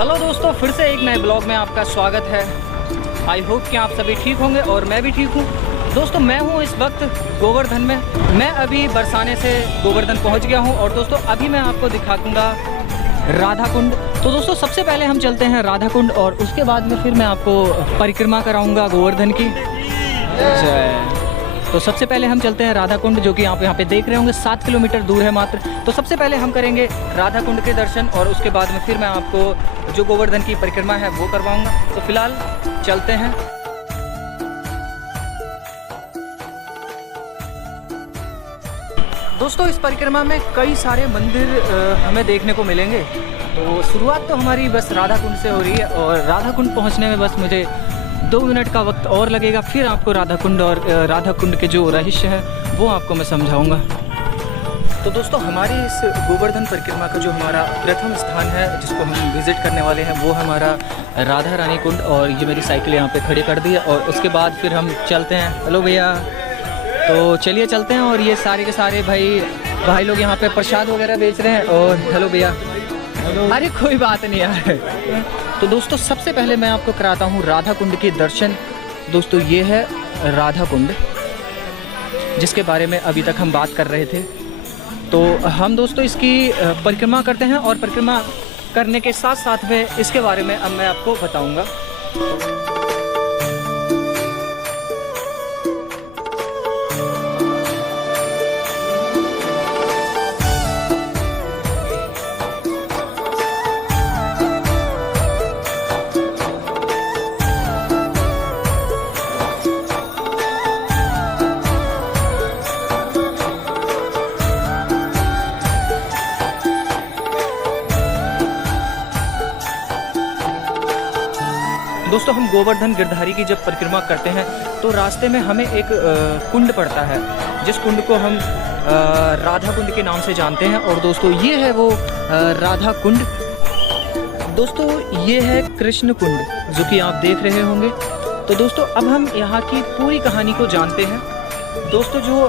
Hello दोस्तों, फिर से एक नए ब्लॉग में आपका स्वागत है। आई होप कि आप सभी ठीक होंगे और मैं भी ठीक हूँ। दोस्तों मैं हूँ इस वक्त गोवर्धन में। मैं अभी बरसाने से गोवर्धन पहुँच गया हूँ और दोस्तों अभी मैं आपको दिखाऊँगा राधा कुंड। तो दोस्तों सबसे पहले हम चलते हैं राधा कुंड और उसके बाद में फिर मैं आपको परिक्रमा कराऊँगा गोवर्धन की। तो सबसे पहले हम चलते हैं राधा कुंड, जो कि आप यहाँ पे देख रहे होंगे 7 किलोमीटर दूर है मात्र। तो सबसे पहले हम करेंगे राधा कुंड के दर्शन और उसके बाद में फिर मैं आपको जो गोवर्धन की परिक्रमा है वो करवाऊंगा। तो फिलहाल चलते हैं। दोस्तों इस परिक्रमा में कई सारे मंदिर हमें देखने को मिलेंगे। तो शुरुआत तो हमारी बस राधा कुंड से हो रही है और राधा कुंड पहुँचने में बस मुझे 2 मिनट का वक्त और लगेगा। फिर आपको राधा कुंड और राधा कुंड के जो रहस्य है वो आपको मैं समझाऊंगा। तो दोस्तों हमारी इस गोवर्धन परिक्रमा का जो हमारा प्रथम स्थान है जिसको हम विज़िट करने वाले हैं वो हमारा राधा रानी कुंड। और ये मेरी साइकिल यहाँ पे खड़ी कर दी है और उसके बाद फिर हम चलते हैं। हेलो भैया, तो चलिए चलते हैं। और ये सारे के सारे भाई लोग यहाँ पे प्रसाद वगैरह बेच रहे हैं। और हेलो भैया, अरे कोई बात नहीं यार। तो दोस्तों सबसे पहले मैं आपको कराता हूँ राधा कुंड के दर्शन। दोस्तों ये है राधा कुंड जिसके बारे में अभी तक हम बात कर रहे थे। तो हम दोस्तों इसकी परिक्रमा करते हैं और परिक्रमा करने के साथ साथ में इसके बारे में अब मैं आपको बताऊँगा। दोस्तों हम गोवर्धन गिरधारी की जब परिक्रमा करते हैं तो रास्ते में हमें एक कुंड पड़ता है जिस कुंड को हम राधा कुंड के नाम से जानते हैं। और दोस्तों ये है वो राधा कुंड। दोस्तों ये है कृष्ण कुंड जो कि आप देख रहे होंगे। तो दोस्तों अब हम यहाँ की पूरी कहानी को जानते हैं। दोस्तों जो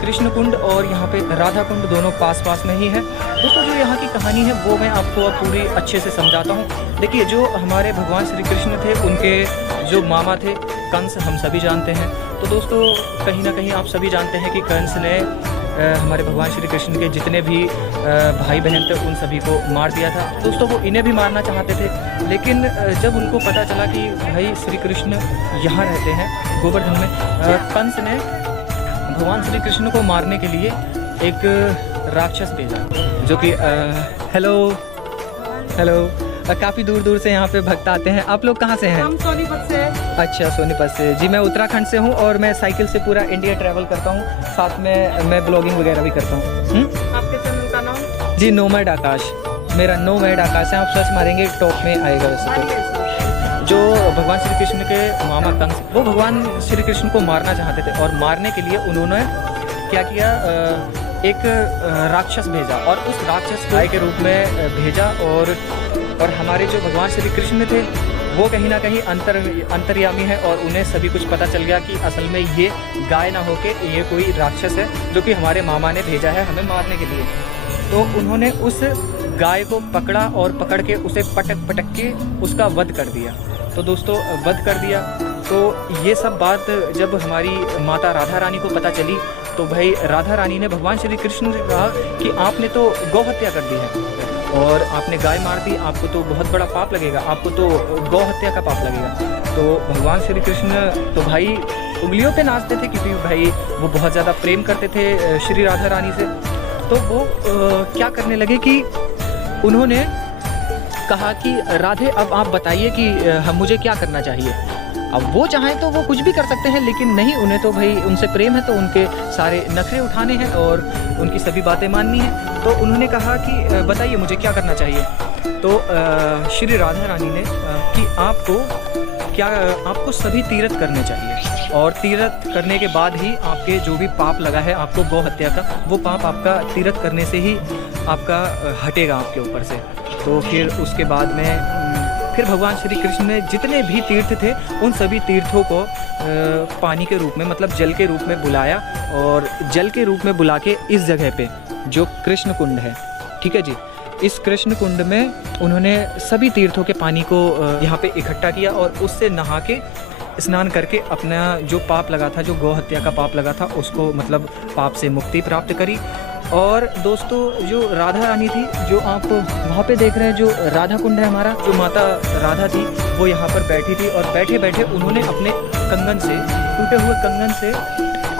कृष्ण कुंड और यहाँ पे राधा कुंड दोनों पास में ही है। दोस्तों जो यहाँ की कहानी है वो मैं आपको अब पूरी अच्छे से समझाता हूँ। देखिए जो हमारे भगवान श्री कृष्ण थे उनके जो मामा थे कंस, हम सभी जानते हैं। तो दोस्तों कहीं ना कहीं आप सभी जानते हैं कि कंस ने हमारे भगवान श्री कृष्ण के जितने भी भाई बहन थे उन सभी को मार दिया था। दोस्तों वो इन्हें भी मारना चाहते थे, लेकिन जब उनको पता चला कि भाई श्री कृष्ण यहाँ रहते हैं गोवर्धन में, कंस ने भगवान श्री कृष्ण को मारने के लिए एक राक्षस भेजा जो कि हेलो काफ़ी दूर से यहाँ पे भक्त आते हैं। आप लोग कहाँ से हैं? हम सोनीपत से। अच्छा सोनीपत से। जी मैं उत्तराखंड से हूँ और मैं साइकिल से पूरा इंडिया ट्रैवल करता हूँ, साथ में मैं ब्लॉगिंग वगैरह भी करता हूँ। आपके चैनल का नाम? जी नोमैड आकाश। मेरा नोमैड आकाश है। आप सर्च मारेंगे टॉप में आएगा वैसे तो। जो भगवान श्री कृष्ण के मामा कंस, वो भगवान श्री कृष्ण को मारना चाहते थे और मारने के लिए उन्होंने क्या किया, एक राक्षस भेजा और उस राक्षस गाय के रूप में भेजा। और हमारे जो भगवान श्री कृष्ण थे वो कहीं ना कहीं अंतर्यामी है और उन्हें सभी कुछ पता चल गया कि असल में ये गाय ना होके ये कोई राक्षस है जो कि हमारे मामा ने भेजा है हमें मारने के लिए। तो उन्होंने उस गाय को पकड़ा और पकड़ के उसे पटक के उसका वध कर दिया। तो दोस्तों वध कर दिया। तो ये सब बात जब हमारी माता राधा रानी को पता चली तो भाई राधा रानी ने भगवान श्री कृष्ण से कहा कि आपने तो गौ हत्या कर दी है और आपने गाय मार दी, आपको तो बहुत बड़ा पाप लगेगा, आपको तो गौ हत्या का पाप लगेगा। तो भगवान श्री कृष्ण तो भाई उंगलियों पे नाचते थे क्योंकि भाई वो बहुत ज़्यादा प्रेम करते थे श्री राधा रानी से। तो वो क्या करने लगे कि उन्होंने कहा कि राधे अब आप बताइए कि हम मुझे क्या करना चाहिए। अब वो चाहें तो वो कुछ भी कर सकते हैं, लेकिन नहीं, उन्हें तो भाई उनसे प्रेम है तो उनके सारे नखरे उठाने हैं और उनकी सभी बातें माननी है। तो उन्होंने कहा कि बताइए मुझे क्या करना चाहिए। तो श्री राधा रानी ने कि आपको सभी तीर्थ करने चाहिए और तीर्थ करने के बाद ही आपके जो भी पाप लगा है आपको गौ हत्या का, वो पाप आपका तीर्थ करने से ही आपका हटेगा आपके ऊपर से। तो फिर उसके बाद में फिर भगवान श्री कृष्ण ने जितने भी तीर्थ थे उन सभी तीर्थों को पानी के रूप में मतलब जल के रूप में बुलाया और जल के रूप में बुला के इस जगह पे जो कृष्ण कुंड है, ठीक है जी, इस कृष्ण कुंड में उन्होंने सभी तीर्थों के पानी को यहाँ पे इकट्ठा किया और उससे नहा के स्नान करके अपना जो पाप लगा था, जो गौ हत्या का पाप लगा था, उसको मतलब पाप से मुक्ति प्राप्त करी। और दोस्तों जो राधा रानी थी, जो आप वहाँ पे देख रहे हैं, जो राधा कुंड है हमारा, जो माता राधा थी वो यहाँ पर बैठी थी और बैठे बैठे उन्होंने अपने कंगन से, टूटे हुए कंगन से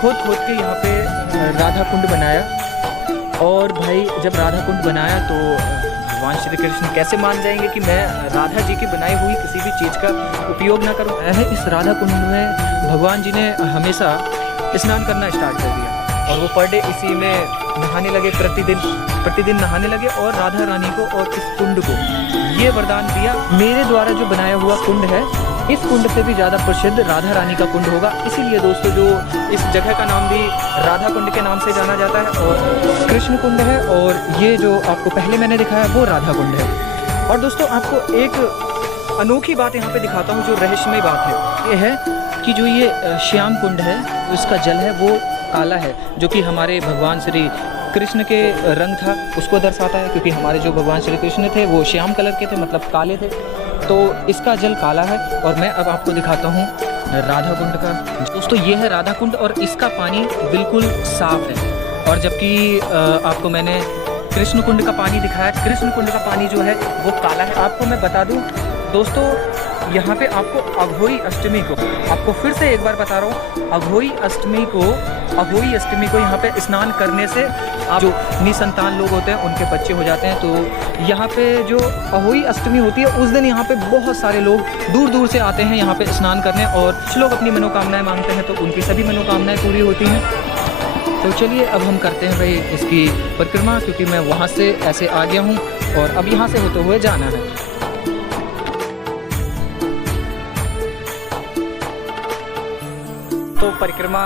खोद खोद के यहाँ पे राधा कुंड बनाया। और भाई जब राधा कुंड बनाया तो भगवान श्री कृष्ण कैसे मान जाएंगे कि मैं राधा जी की बनाई हुई किसी भी चीज़ का उपयोग ना करूँ। इस राधा कुंड में भगवान जी ने हमेशा स्नान करना स्टार्ट कर दिया और वो पर डे इसी में नहाने लगे, प्रतिदिन नहाने लगे और राधा रानी को और इस कुंड को ये वरदान दिया, मेरे द्वारा जो बनाया हुआ कुंड है इस कुंड से भी ज़्यादा प्रसिद्ध राधा रानी का कुंड होगा। इसीलिए दोस्तों जो इस जगह का नाम भी राधा कुंड के नाम से जाना जाता है और कृष्ण कुंड है, और ये जो आपको पहले मैंने दिखाया वो राधा कुंड है। और दोस्तों आपको एक अनोखी बात यहाँ पे दिखाता हूँ, जो रहस्यमय बात है, ये है कि जो ये श्याम कुंड है उसका जल है वो काला है, जो कि हमारे भगवान श्री कृष्ण के रंग था उसको दर्शाता है, क्योंकि हमारे जो भगवान श्री कृष्ण थे वो श्याम कलर के थे, मतलब काले थे, तो इसका जल काला है। और मैं अब आपको दिखाता हूँ राधा कुंड का। दोस्तों ये है राधा कुंड और इसका पानी बिल्कुल साफ है, और जबकि आपको मैंने कृष्ण कुंड का पानी दिखाया, कृष्ण कुंड का पानी जो है वो काला है। आपको मैं बता दूँ दोस्तों, यहाँ पे आपको अघोरी अष्टमी को, आपको फिर से एक बार बता रहा हूँ, अघोरी अष्टमी को यहाँ पे स्नान करने से आप जो निसंतान लोग होते हैं उनके बच्चे हो जाते हैं। तो यहाँ पे जो अघोरी अष्टमी होती है उस दिन यहाँ पे बहुत सारे लोग दूर दूर से आते हैं यहाँ पे स्नान करने, और कुछ लोग अपनी मनोकामनाएं मांगते हैं तो उनकी सभी मनोकामनाएं पूरी होती हैं। तो चलिए अब हम करते हैं भाई इसकी परिक्रमा, क्योंकि मैं वहाँ से ऐसे आ गया हूँ और अब यहाँ से होते हुए जाना है। तो परिक्रमा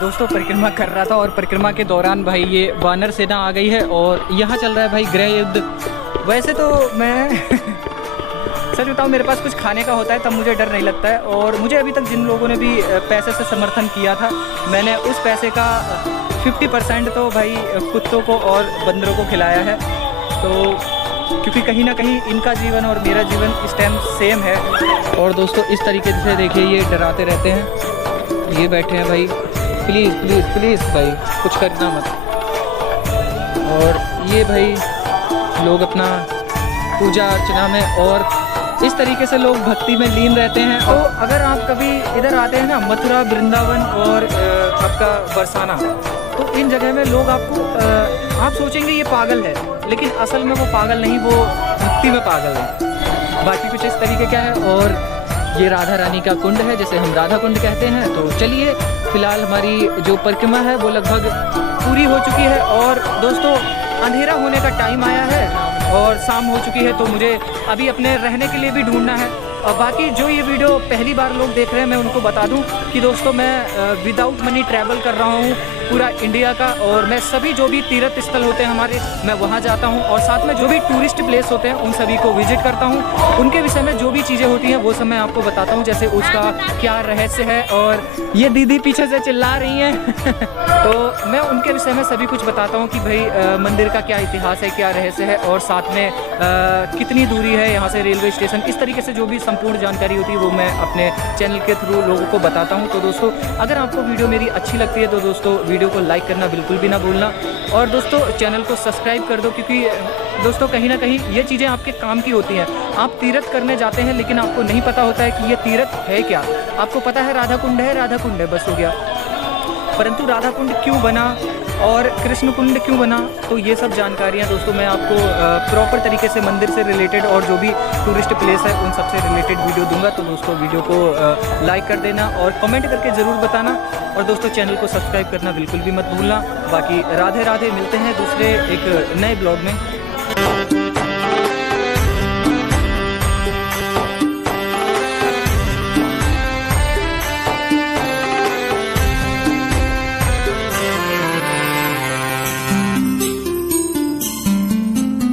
दोस्तों परिक्रमा कर रहा था और परिक्रमा के दौरान भाई ये वानर सेना आ गई है और यहाँ चल रहा है भाई गृह युद्ध। वैसे तो मैं सच बताऊँ, मेरे पास कुछ खाने का होता है तब मुझे डर नहीं लगता है, और मुझे अभी तक जिन लोगों ने भी पैसे से समर्थन किया था मैंने उस पैसे का 50% तो भाई कुत्तों को और बंदरों को खिलाया है। तो क्योंकि कहीं ना कहीं इनका जीवन और मेरा जीवन इस टाइम सेम है। और दोस्तों इस तरीके से देखिए ये डराते रहते हैं, ये बैठे हैं भाई, प्लीज़ प्लीज़ प्लीज़ भाई कुछ करना मत। और ये भाई लोग अपना पूजा अर्चना में और इस तरीके से लोग भक्ति में लीन रहते हैं। तो अगर आप कभी इधर आते हैं ना, मथुरा, वृंदावन और आपका बरसाना, तो इन जगह में लोग आपको आप सोचेंगे ये पागल है, लेकिन असल में वो पागल नहीं, वो भक्ति में पागल है। बाकी कुछ इस तरीके का है। और ये राधा रानी का कुंड है, जैसे हम राधा कुंड कहते हैं। तो चलिए फिलहाल हमारी जो परिक्रमा है वो लगभग पूरी हो चुकी है, और दोस्तों अंधेरा होने का टाइम आया है और शाम हो चुकी है, तो मुझे अभी अपने रहने के लिए भी ढूंढना है। और बाकी जो ये वीडियो पहली बार लोग देख रहे हैं, मैं उनको बता दूं कि दोस्तों मैं विदाउट मनी ट्रैवल कर रहा हूं पूरा इंडिया का, और मैं सभी जो भी तीर्थ स्थल होते हैं हमारे, मैं वहां जाता हूं, और साथ में जो भी टूरिस्ट प्लेस होते हैं उन सभी को विजिट करता हूं। उनके विषय में जो भी चीज़ें होती हैं वो सब मैं आपको बताता हूं, जैसे उसका क्या रहस्य है। और ये दीदी पीछे से चिल्ला रही हैं तो मैं उनके विषय में सभी कुछ बताता हूँ कि भाई मंदिर का क्या इतिहास है, क्या रहस्य है, और साथ में कितनी दूरी है यहाँ से रेलवे स्टेशन। इस तरीके से जो भी संपूर्ण जानकारी होती है वो मैं अपने चैनल के थ्रू लोगों को बताता हूँ। तो दोस्तों अगर आपको वीडियो मेरी अच्छी लगती है तो दोस्तों वीडियो को लाइक करना बिल्कुल भी ना भूलना, और दोस्तों चैनल को सब्सक्राइब कर दो, क्योंकि दोस्तों कहीं ना कहीं ये चीज़ें आपके काम की होती हैं। आप तीर्थ करने जाते हैं लेकिन आपको नहीं पता होता है कि ये तीर्थ है क्या। आपको पता है राधा कुंड है, बस हो गया, परंतु राधा कुंड क्यों बना और कृष्ण कुंड क्यों बना, तो ये सब जानकारियाँ दोस्तों मैं आपको प्रॉपर तरीके से मंदिर से रिलेटेड और जो भी टूरिस्ट प्लेस है उन सब से रिलेटेड वीडियो दूंगा। तो दोस्तों वीडियो को लाइक कर देना और कमेंट करके ज़रूर बताना, और दोस्तों चैनल को सब्सक्राइब करना बिल्कुल भी मत भूलना। बाकी राधे राधे, मिलते हैं दूसरे एक नए ब्लॉग में।